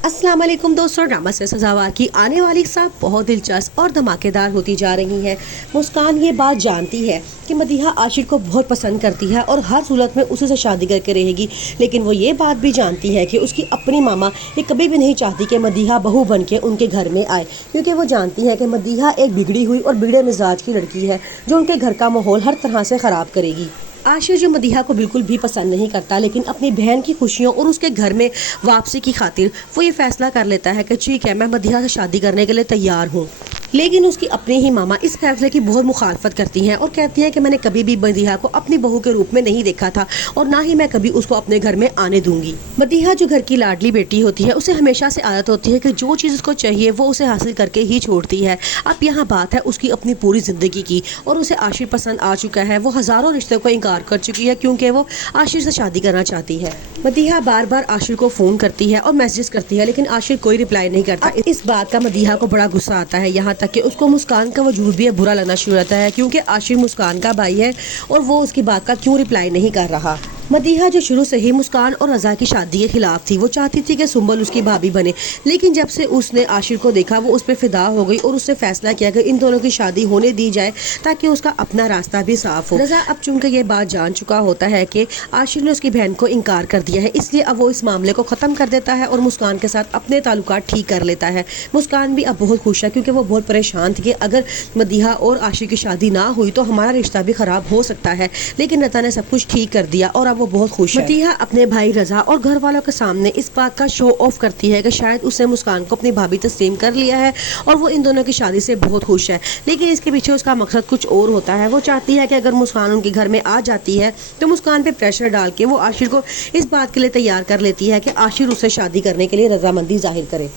अस्सलाम वालेकुम दोस्तों, ड्रामा से सजावार की आने वाली साहब बहुत दिलचस्प और धमाकेदार होती जा रही है। मुस्कान ये बात जानती है कि मदीहा आशिर को बहुत पसंद करती है और हर सूरत में उसी से शादी करके रहेगी, लेकिन वो ये बात भी जानती है कि उसकी अपनी मामा ये कभी भी नहीं चाहती कि मदीहा बहू बन के उनके घर में आए, क्योंकि वो जानती है कि मदीहा एक बिगड़ी हुई और बिगड़े मिजाज की लड़की है जो उनके घर का माहौल हर तरह से ख़राब करेगी। आशिर जो मदीहा को बिल्कुल भी पसंद नहीं करता, लेकिन अपनी बहन की खुशियों और उसके घर में वापसी की खातिर वो ये फैसला कर लेता है कि ठीक है, मैं मदीहा से शादी करने के लिए तैयार हूँ। लेकिन उसकी अपनी ही मामा इस फैसले की बहुत मुखालफत करती हैं और कहती हैं कि मैंने कभी भी मदीहा को अपनी बहू के रूप में नहीं देखा था और ना ही मैं कभी उसको अपने घर में आने दूंगी। मदीहा जो घर की लाडली बेटी होती है, उसे हमेशा से आदत होती है कि जो चीज़ उसको चाहिए वो उसे हासिल करके ही छोड़ती है। अब यहाँ बात है उसकी अपनी पूरी ज़िंदगी की और उसे आशिर पसंद आ चुका है। वो हज़ारों रिश्तों को इनकार कर चुकी है क्योंकि वो आशिर से शादी करना चाहती है। मदीहा बार बार आशिर को फ़ोन करती है और मैसेज करती है, लेकिन आशिर कोई रिप्लाई नहीं करता। इस बात का मदीहा को बड़ा गुस्सा आता है, यहाँ तक कि उसको मुस्कान का वजूद भी बुरा लगना शुरू होता है, क्योंकि आशिर मुस्कान का भाई है और वो उसकी बात का क्यों रिप्लाई नहीं कर रहा। मदीहा जो शुरू से ही मुस्कान और रज़ा की शादी के खिलाफ थी, वो चाहती थी कि सुंबल उसकी भाभी बने, लेकिन जब से उसने आशिर को देखा वो उस पर फिदा हो गई और उससे फैसला किया कि इन दोनों की शादी होने दी जाए ताकि उसका अपना रास्ता भी साफ हो। रज़ा अब चूंकि ये बात जान चुका होता है कि आशिर ने उसकी बहन को इनकार कर दिया है, इसलिए अब वो इस मामले को ख़त्म कर देता है और मुस्कान के साथ अपने ताल्लुकात ठीक कर लेता है। मुस्कान भी अब बहुत खुश है, क्योंकि वो बहुत परेशान थी कि अगर मदीहा और आशिर की शादी ना हुई तो हमारा रिश्ता भी ख़राब हो सकता है, लेकिन रज़ा ने सब कुछ ठीक कर दिया और अब वो बहुत खुश है। मदीहा अपने भाई रज़ा और घर वालों के सामने इस बात का शो ऑफ करती है कि शायद उसने मुस्कान को अपनी भाभी तस्लीम कर लिया है और वो इन दोनों की शादी से बहुत खुश है, लेकिन इसके पीछे उसका मकसद कुछ और होता है। वो चाहती है कि अगर मुस्कान उनके घर में आ जाती है तो मुस्कान पे प्रेशर डाल के वो आशिर को इस बात के लिए तैयार कर लेती है कि आशिर उससे शादी करने के लिए रजामंदी जाहिर करे।